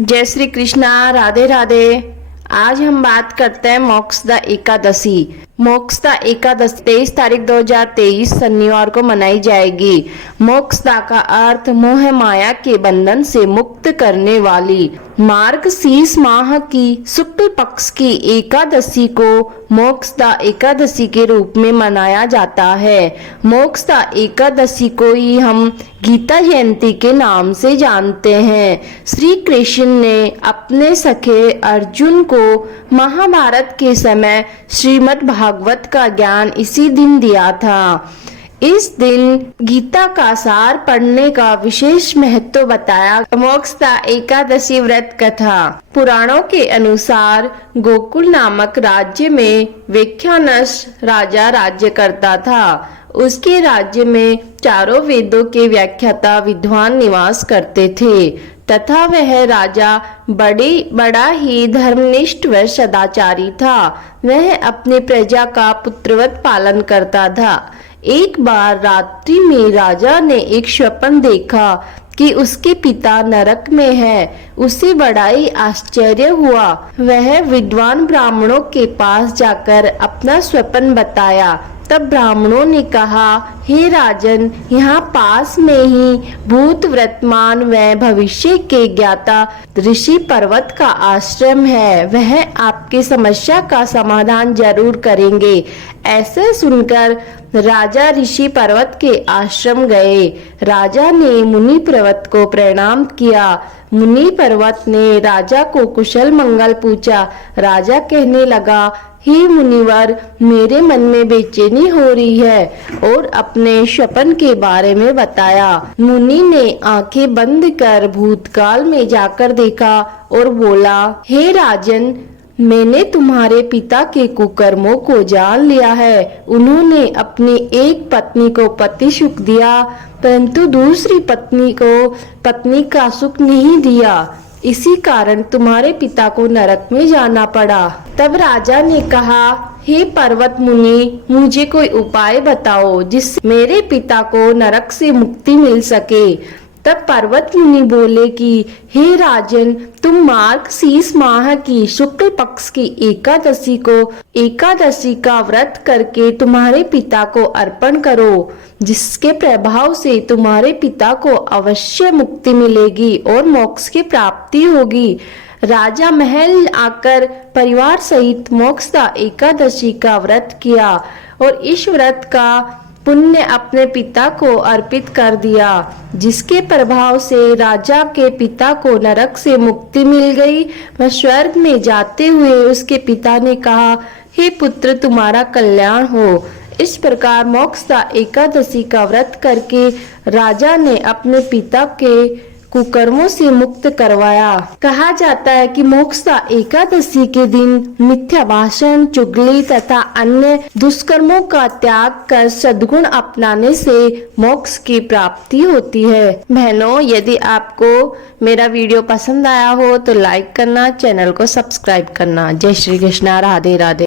जय श्री कृष्णा, राधे राधे। आज हम बात करते हैं मोक्षदा एकादशी। मोक्षदा एकादशी 23 तारीख 2023 शनिवार को मनाई जाएगी। मोक्षदा का अर्थ मोह माया के बंधन से मुक्त करने वाली। मार्गशीर्ष माह की शुक्ल पक्ष की एकादशी को मोक्षदा एकादशी के रूप में मनाया जाता है। मोक्षदा एकादशी को ही हम गीता जयंती के नाम से जानते हैं। श्री कृष्ण ने अपने सखे अर्जुन को महाभारत के समय श्रीमद् भागवत का ज्ञान इसी दिन दिया था। इस दिन गीता का सार पढ़ने का विशेष महत्व बताया। मोक्षदा एकादशी व्रत कथा। पुराणों के अनुसार गोकुल नामक राज्य में वैख्यानस राजा राज्य करता था। उसके राज्य में चारों वेदों के व्याख्याता विद्वान निवास करते थे तथा वह राजा बड़ा ही धर्मनिष्ठ व सदाचारी था। वह अपने प्रजा का पुत्रवत पालन करता था। एक बार रात्रि में राजा ने एक स्वप्न देखा कि उसके पिता नरक में है। उसे बड़ा ही आश्चर्य हुआ। वह विद्वान ब्राह्मणों के पास जाकर अपना स्वप्न बताया। तब ब्राह्मणों ने कहा, हे राजन, यहाँ पास में ही भूत वर्तमान व भविष्य के ज्ञाता ऋषि पर्वत का आश्रम है। वह आपकी समस्या का समाधान जरूर करेंगे। ऐसे सुनकर राजा ऋषि पर्वत के आश्रम गए। राजा ने मुनि पर्वत को प्रणाम किया। मुनि पर्वत ने राजा को कुशल मंगल पूछा। राजा कहने लगा, हे मुनिवर, मेरे मन में बेचैनी हो रही है, और अपने स्वप्न के बारे में बताया। मुनि ने आंखें बंद कर भूतकाल में जाकर देखा और बोला, हे राजन, मैंने तुम्हारे पिता के कुकर्मों को जान लिया है। उन्होंने अपनी एक पत्नी को पति सुख दिया, परंतु दूसरी पत्नी का सुख नहीं दिया। इसी कारण तुम्हारे पिता को नरक में जाना पड़ा। तब राजा ने कहा, हे पर्वत मुनि, मुझे कोई उपाय बताओ जिससे मेरे पिता को नरक से मुक्ति मिल सके। तब पर्वत मुनि बोले कि हे राजन, तुम मार्गशीर्ष माह की शुक्ल पक्ष की एकादशी का व्रत करके तुम्हारे पिता को अर्पण करो, जिसके प्रभाव से तुम्हारे पिता को अवश्य मुक्ति मिलेगी और मोक्ष की प्राप्ति होगी। राजा महल आकर परिवार सहित मोक्षदा एकादशी का व्रत किया और इस व्रत का पुण्य अपने पिता को अर्पित कर दिया, जिसके प्रभाव से राजा के पिता को नरक से मुक्ति मिल गई। वह स्वर्ग में जाते हुए उसके पिता ने कहा, हे पुत्र, तुम्हारा कल्याण हो। इस प्रकार मोक्षदा एकादशी का व्रत करके राजा ने अपने पिता के कुकर्मों से मुक्त करवाया। कहा जाता है कि मोक्षदा एकादशी के दिन मिथ्या भाषण, चुगली तथा अन्य दुष्कर्मों का त्याग कर सद्गुण अपनाने से मोक्ष की प्राप्ति होती है। बहनों, यदि आपको मेरा वीडियो पसंद आया हो तो लाइक करना, चैनल को सब्सक्राइब करना। जय श्री कृष्णा, राधे राधे।